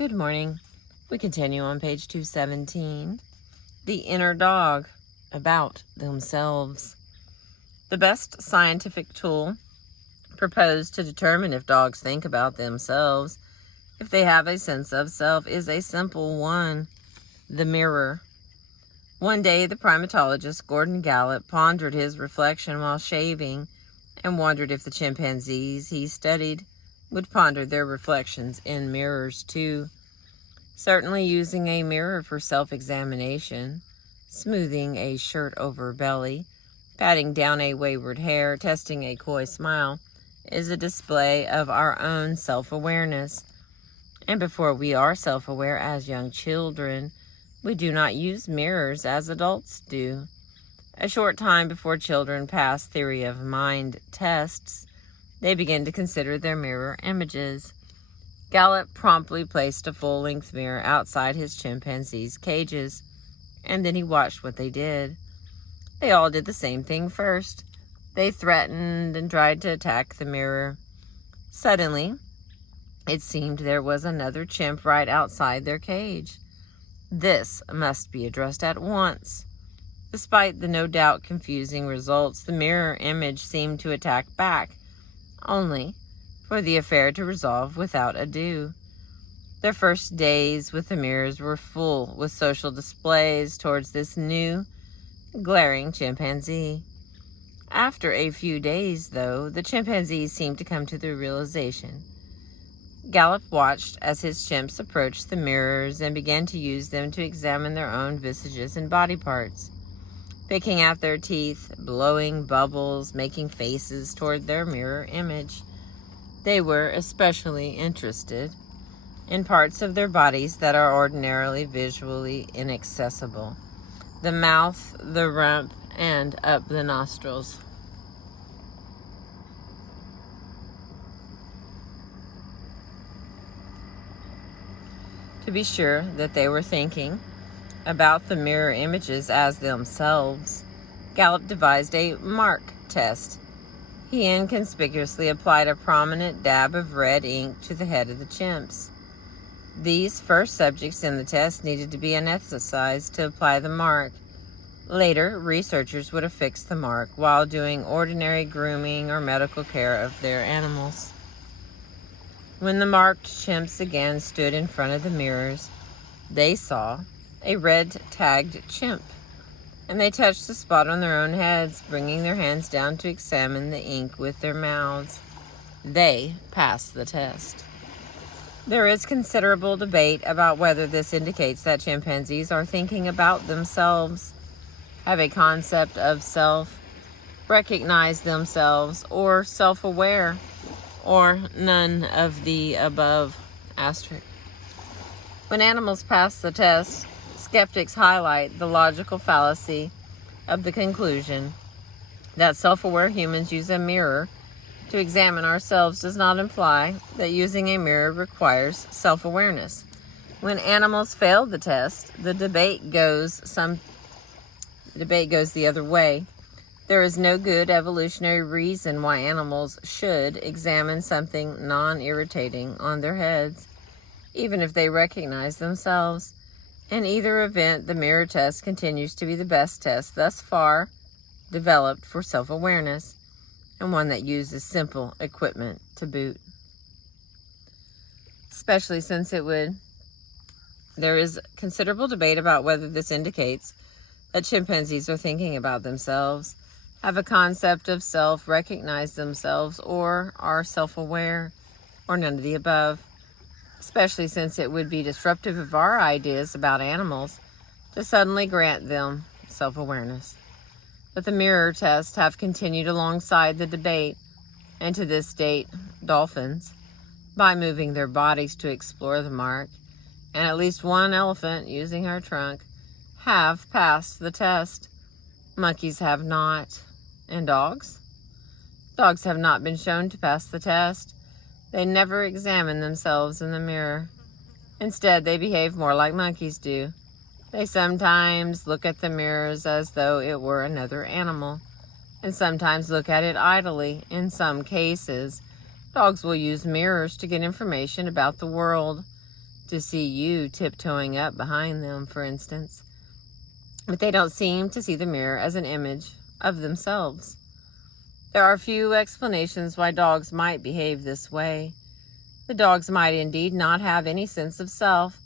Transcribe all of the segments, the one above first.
Good morning. We continue on page 217. The inner dog, about themselves. The best scientific tool proposed to determine if dogs think about themselves, if they have a sense of self, is a simple one: the mirror. One day, the primatologist Gordon Gallup pondered his reflection while shaving and wondered if the chimpanzees he studied would ponder their reflections in mirrors too. Certainly using a mirror for self-examination, smoothing a shirt over belly, patting down a wayward hair, testing a coy smile, is a display of our own self-awareness. And before we are self-aware as young children, we do not use mirrors as adults do. A short time before children pass theory of mind tests, they begin to consider their mirror images. Gallup promptly placed a full-length mirror outside his chimpanzees' cages, and then he watched what they did. They all did the same thing first. They threatened and tried to attack the mirror. Suddenly, it seemed there was another chimp right outside their cage. This must be addressed at once. Despite the no doubt confusing results, the mirror image seemed to attack back, only for the affair to resolve without ado. Their first days with the mirrors were full with social displays towards this new, glaring chimpanzee. After a few days, though, the chimpanzees seemed to come to the realization. Gallup watched as his chimps approached the mirrors and began to use them to examine their own visages and body parts, picking out their teeth, blowing bubbles, making faces toward their mirror image. They were especially interested in parts of their bodies that are ordinarily visually inaccessible: the mouth, the rump, and up the nostrils. To be sure that they were thinking about the mirror images as themselves, Gallup devised a mark test. He inconspicuously applied a prominent dab of red ink to the head of the chimps. These first subjects in the test needed to be anesthetized to apply the mark. Later, researchers would affix the mark while doing ordinary grooming or medical care of their animals. When the marked chimps again stood in front of the mirrors, they saw a red-tagged chimp, and they touched the spot on their own heads, bringing their hands down to examine the ink with their mouths. They passed the test. There is considerable debate about whether this indicates that chimpanzees are thinking about themselves, have a concept of self, recognize themselves, or self-aware, or none of the above. Asterisk. When animals pass the test, skeptics highlight the logical fallacy of the conclusion that self-aware humans use a mirror to examine ourselves does not imply that using a mirror requires self-awareness. When animals fail the test, the debate goes the other way. There is no good evolutionary reason why animals should examine something non-irritating on their heads, even if they recognize themselves. In either event, the mirror test continues to be the best test thus far developed for self-awareness, and one that uses simple equipment to boot. Especially since there is considerable debate about whether this indicates that chimpanzees are thinking about themselves, have a concept of self, recognize themselves, or are self-aware, or none of the above. Especially since it would be disruptive of our ideas about animals to suddenly grant them self-awareness. But the mirror tests have continued alongside the debate, and to this date, dolphins, by moving their bodies to explore the mark, and at least one elephant using her trunk, have passed the test. Monkeys have not. And dogs? Dogs have not been shown to pass the test. They never examine themselves in the mirror. Instead, they behave more like monkeys do. They sometimes look at the mirrors as though it were another animal, and sometimes look at it idly. In some cases, dogs will use mirrors to get information about the world, to see you tiptoeing up behind them, for instance. But they don't seem to see the mirror as an image of themselves. There are few explanations why dogs might behave this way. The dogs might indeed not have any sense of self,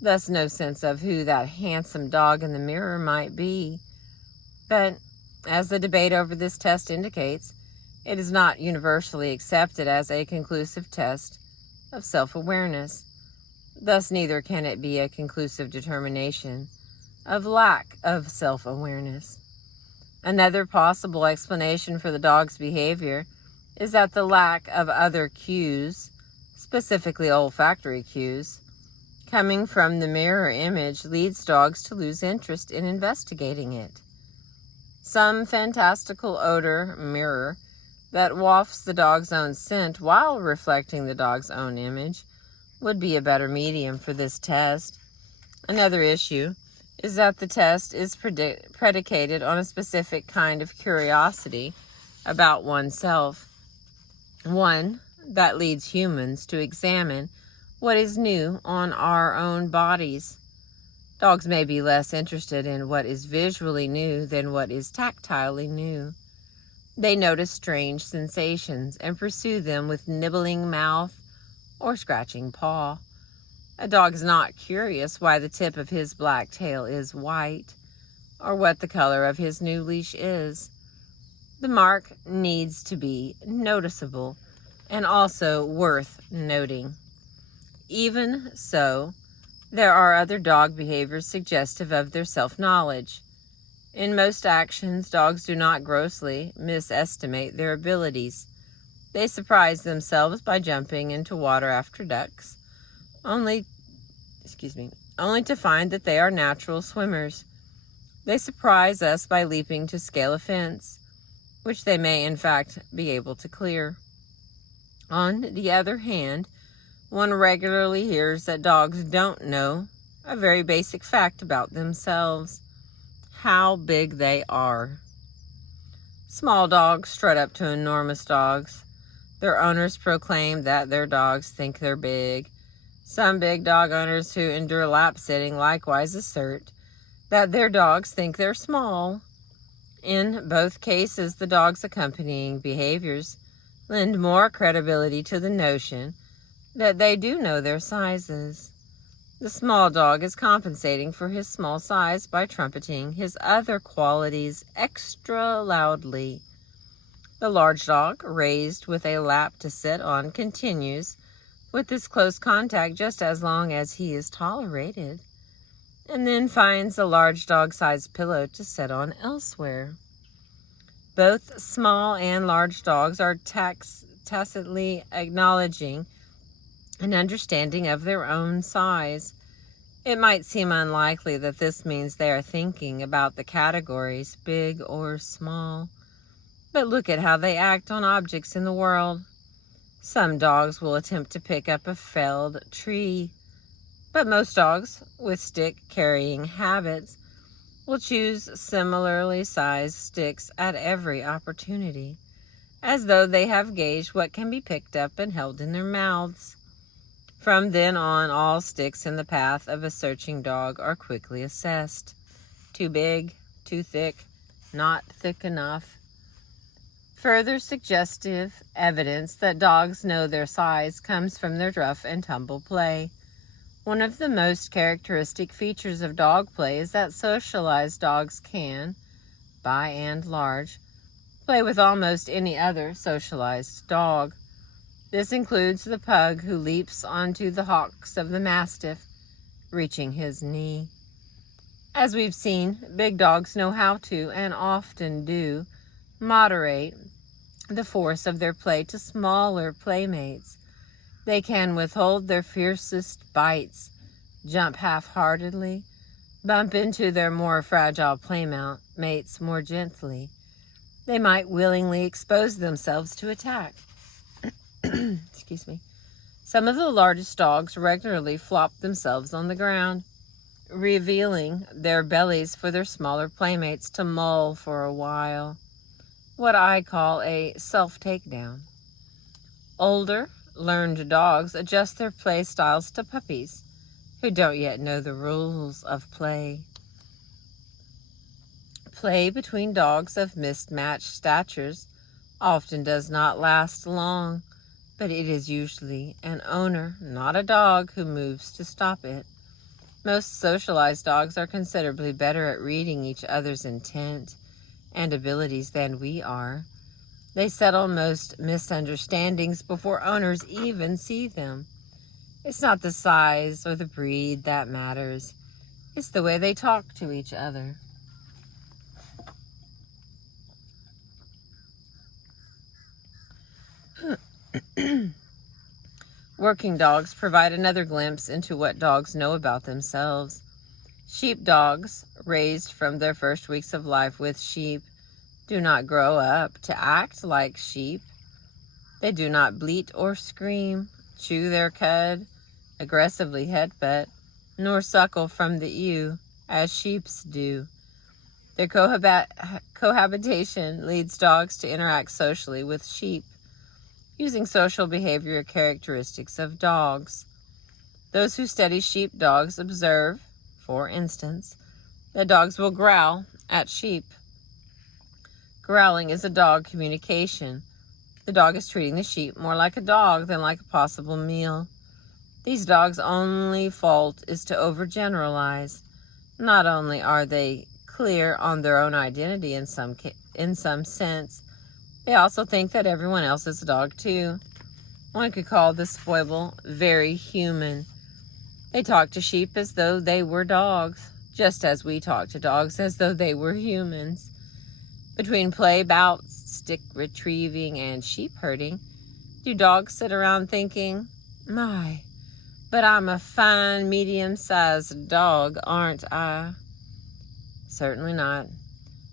thus no sense of who that handsome dog in the mirror might be. But, as the debate over this test indicates, it is not universally accepted as a conclusive test of self-awareness. Thus, neither can it be a conclusive determination of lack of self-awareness. Another possible explanation for the dog's behavior is that the lack of other cues, specifically olfactory cues, coming from the mirror image leads dogs to lose interest in investigating it. Some fantastical odor mirror that wafts the dog's own scent while reflecting the dog's own image would be a better medium for this test. Another issue is that the test is predicated on a specific kind of curiosity about oneself, one that leads humans to examine what is new on our own bodies. Dogs may be less interested in what is visually new than what is tactilely new. They notice strange sensations and pursue them with nibbling mouth or scratching paw. A dog is not curious why the tip of his black tail is white or what the color of his new leash is. The mark needs to be noticeable and also worth noting. Even so, there are other dog behaviors suggestive of their self-knowledge. In most actions, dogs do not grossly misestimate their abilities. They surprise themselves by jumping into water after ducks, only to find that they are natural swimmers. They surprise us by leaping to scale a fence, which they may in fact be able to clear. On the other hand, one regularly hears that dogs don't know a very basic fact about themselves: how big they are. Small dogs strut up to enormous dogs. Their owners proclaim that their dogs think they're big. Some big dog owners who endure lap sitting likewise assert that their dogs think they're small. In both cases, the dog's accompanying behaviors lend more credibility to the notion that they do know their sizes. The small dog is compensating for his small size by trumpeting his other qualities extra loudly. The large dog, raised with a lap to sit on, continues with this close contact just as long as he is tolerated, and then finds a large dog-sized pillow to sit on elsewhere. Both small and large dogs are tacitly acknowledging an understanding of their own size. It might seem unlikely that this means they are thinking about the categories big or small, but look at how they act on objects in the world. Some dogs will attempt to pick up a felled tree, but most dogs with stick-carrying habits will choose similarly sized sticks at every opportunity, as though they have gauged what can be picked up and held in their mouths. From then on, all sticks in the path of a searching dog are quickly assessed. Too big, too thick, not thick enough. Further suggestive evidence that dogs know their size comes from their rough and tumble play. One of the most characteristic features of dog play is that socialized dogs can, by and large, play with almost any other socialized dog. This includes the pug who leaps onto the hocks of the mastiff, reaching his knee. As we've seen, big dogs know how to, and often do, moderate the force of their play to smaller playmates. They can withhold their fiercest bites, jump half-heartedly, bump into their more fragile playmates more gently. They might willingly expose themselves to attack. Excuse me. Some of the largest dogs regularly flop themselves on the ground, revealing their bellies for their smaller playmates to mull for a while. What I call a self-takedown. Older, learned dogs adjust their play styles to puppies. who don't yet know the rules of play. Play between dogs of mismatched statures often does not last long, but it is usually an owner, not a dog, who moves to stop it. Most socialized dogs are considerably better at reading each other's intent and abilities than we are. They settle most misunderstandings before owners even see them. It's not the size or the breed that matters. It's the way they talk to each other. Working dogs provide another glimpse into what dogs know about themselves. Sheep dogs, raised from their first weeks of life with sheep, do not grow up to act like sheep. They do not bleat or scream, chew their cud, aggressively headbutt, nor suckle from the ewe, as sheeps do. Their cohabitation leads dogs to interact socially with sheep, using social behavior characteristics of dogs. Those who study sheep dogs observe, for instance, that dogs will growl at sheep. Growling is a dog communication. The dog is treating the sheep more like a dog than like a possible meal. These dogs' only fault is to overgeneralize. Not only are they clear on their own identity in some sense, they also think that everyone else is a dog too. One could call this foible very human. They talk to sheep as though they were dogs, just as we talk to dogs as though they were humans. Between play bouts, stick retrieving, and sheep herding, do dogs sit around thinking, "My, but I'm a fine medium-sized dog, aren't I?" Certainly not.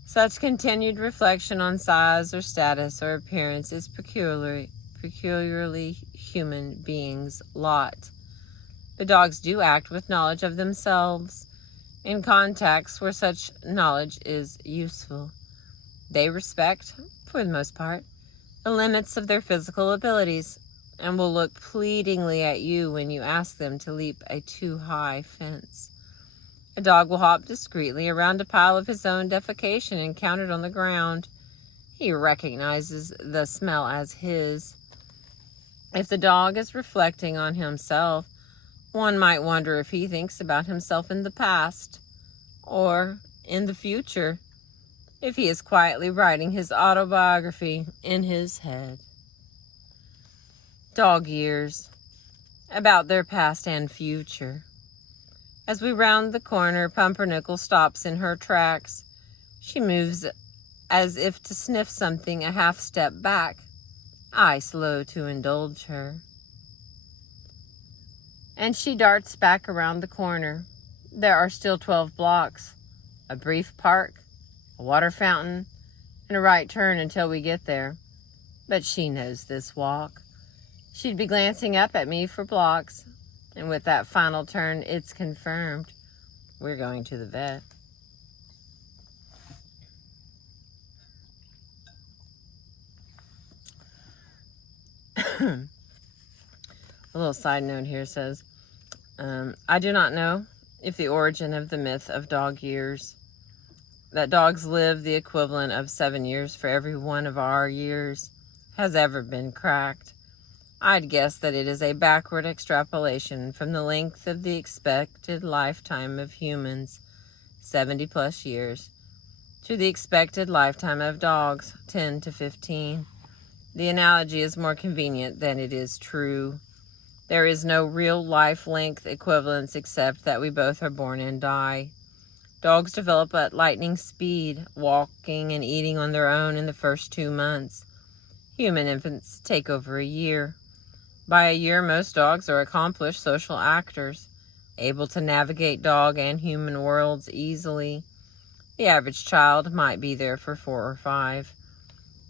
Such continued reflection on size or status or appearance is peculiarly human beings' lot. But dogs do act with knowledge of themselves in contexts where such knowledge is useful. They respect, for the most part, the limits of their physical abilities and will look pleadingly at you when you ask them to leap a too high fence. A dog will hop discreetly around a pile of his own defecation encountered on the ground. He recognizes the smell as his. If the dog is reflecting on himself, one might wonder if he thinks about himself in the past or in the future, if he is quietly writing his autobiography in his head. Dog years, about their past and future. As we round the corner, Pumpernickel stops in her tracks. She moves as if to sniff something a half step back. I slow to indulge her. And she darts back around the corner. There are still 12 blocks, a brief park, a water fountain, and a right turn until we get there. But she knows this walk. She'd be glancing up at me for blocks. And with that final turn, it's confirmed. We're going to the vet. A little side note here says, I do not know if the origin of the myth of dog years, that dogs live the equivalent of 7 years for every one of our years, has ever been cracked. I'd guess that it is a backward extrapolation from the length of the expected lifetime of humans, 70 plus years, to the expected lifetime of dogs, 10 to 15. The analogy is more convenient than it is true. There is no real life length equivalence except that we both are born and die. Dogs develop at lightning speed, walking and eating on their own in the first 2 months. Human infants take over a year. By a year, most dogs are accomplished social actors, able to navigate dog and human worlds easily. The average child might be there for 4 or 5.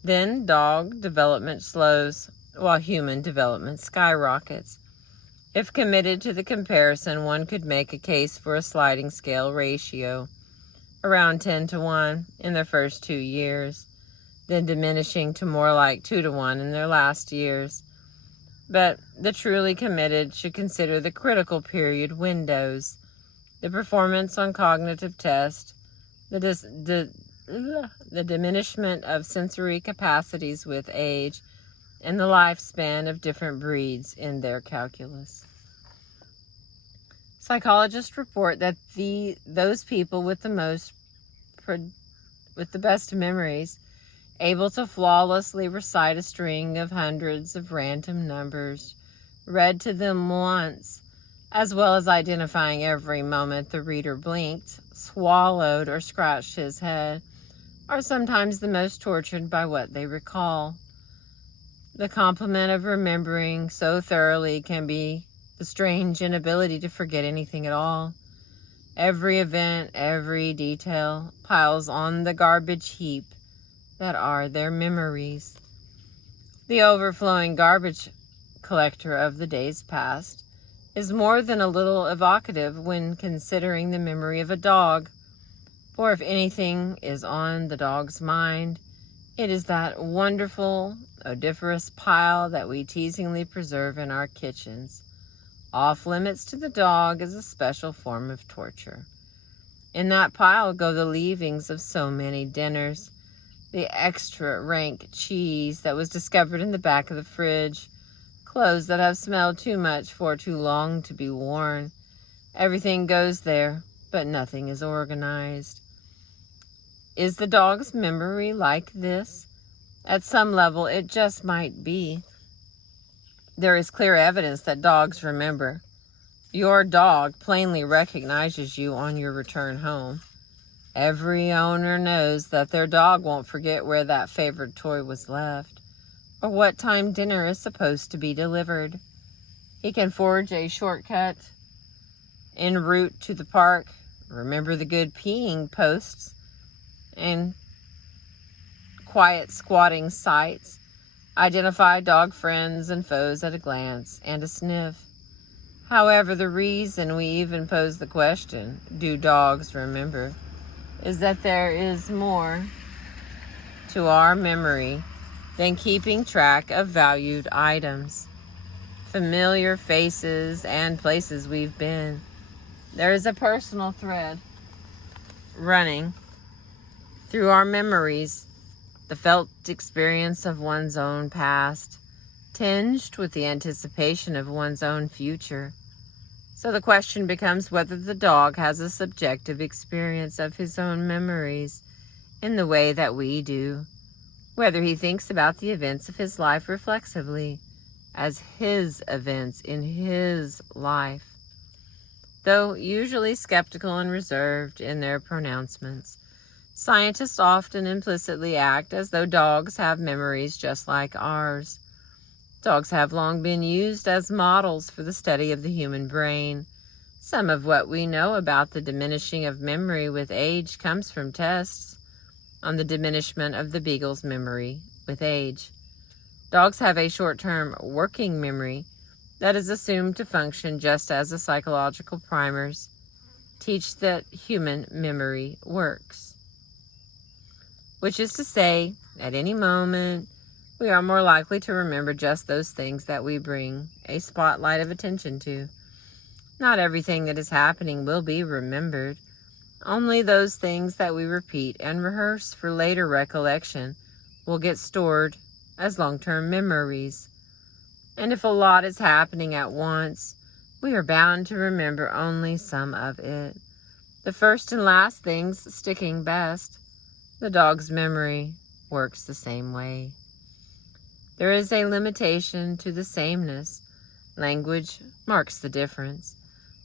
Then dog development slows, while human development skyrockets. If committed to the comparison, one could make a case for a sliding scale ratio, around 10 to 1 in their first 2 years, then diminishing to more like 2 to 1 in their last years. But the truly committed should consider the critical period windows, the performance on cognitive test, the diminishment of sensory capacities with age, and the lifespan of different breeds in their calculus. Psychologists report that those people with the best memories, able to flawlessly recite a string of hundreds of random numbers, read to them once, as well as identifying every moment the reader blinked, swallowed, or scratched his head, are sometimes the most tortured by what they recall. The complement of remembering so thoroughly can be the strange inability to forget anything at all. Every event, every detail piles on the garbage heap that are their memories. The overflowing garbage collector of the days past is more than a little evocative when considering the memory of a dog, for if anything is on the dog's mind, it is that wonderful, odoriferous pile that we teasingly preserve in our kitchens. Off limits to the dog is a special form of torture. In that pile go the leavings of so many dinners, the extra rank cheese that was discovered in the back of the fridge, clothes that have smelled too much for too long to be worn. Everything goes there, but nothing is organized. Is the dog's memory like this? At some level, it just might be. There is clear evidence that dogs remember. Your dog plainly recognizes you on your return home. Every owner knows that their dog won't forget where that favorite toy was left, or what time dinner is supposed to be delivered. He can forge a shortcut en route to the park, remember the good peeing posts and quiet squatting sites, identify dog friends and foes at a glance and a sniff. However, the reason we even pose the question, do dogs remember, is that there is more to our memory than keeping track of valued items, familiar faces, and places we've been. There is a personal thread running through our memories, the felt experience of one's own past, tinged with the anticipation of one's own future. So the question becomes whether the dog has a subjective experience of his own memories in the way that we do, whether he thinks about the events of his life reflexively as his events in his life. Though usually skeptical and reserved in their pronouncements, scientists often implicitly act as though dogs have memories just like ours. Dogs have long been used as models for the study of the human brain. Some of what we know about the diminishing of memory with age comes from tests on the diminishment of the beagle's memory with age. Dogs have a short-term working memory that is assumed to function just as the psychological primers teach that human memory works. Which is to say, at any moment, we are more likely to remember just those things that we bring a spotlight of attention to. Not everything that is happening will be remembered. Only those things that we repeat and rehearse for later recollection will get stored as long-term memories. And if a lot is happening at once, we are bound to remember only some of it. The first and last things sticking best. The dog's memory works the same way. There is a limitation to the sameness. Language marks the difference.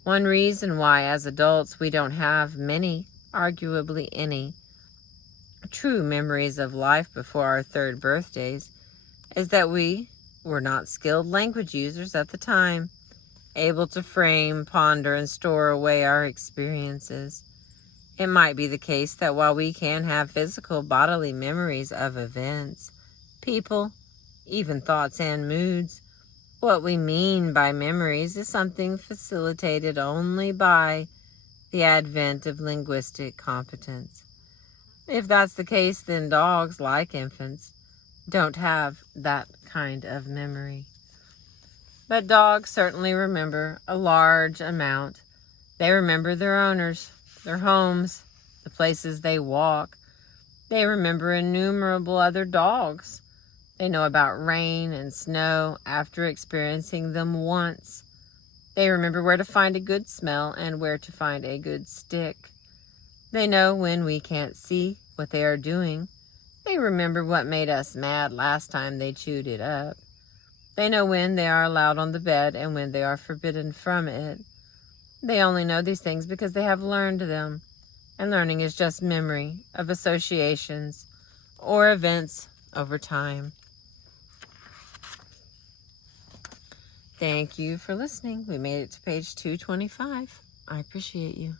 One reason why, as adults, we don't have many, arguably any, true memories of life before our third birthdays is that we were not skilled language users at the time, able to frame, ponder, and store away our experiences. It might be the case that while we can have physical bodily memories of events, people, even thoughts and moods, what we mean by memories is something facilitated only by the advent of linguistic competence. If that's the case, then dogs, like infants, don't have that kind of memory. But dogs certainly remember a large amount. They remember their owners, their homes, the places they walk. They remember innumerable other dogs. They know about rain and snow after experiencing them once. They remember where to find a good smell and where to find a good stick. They know when we can't see what they are doing. They remember what made us mad last time they chewed it up. They know when they are allowed on the bed and when they are forbidden from it. They only know these things because they have learned them. And learning is just memory of associations or events over time. Thank you for listening. We made it to page 225. I appreciate you.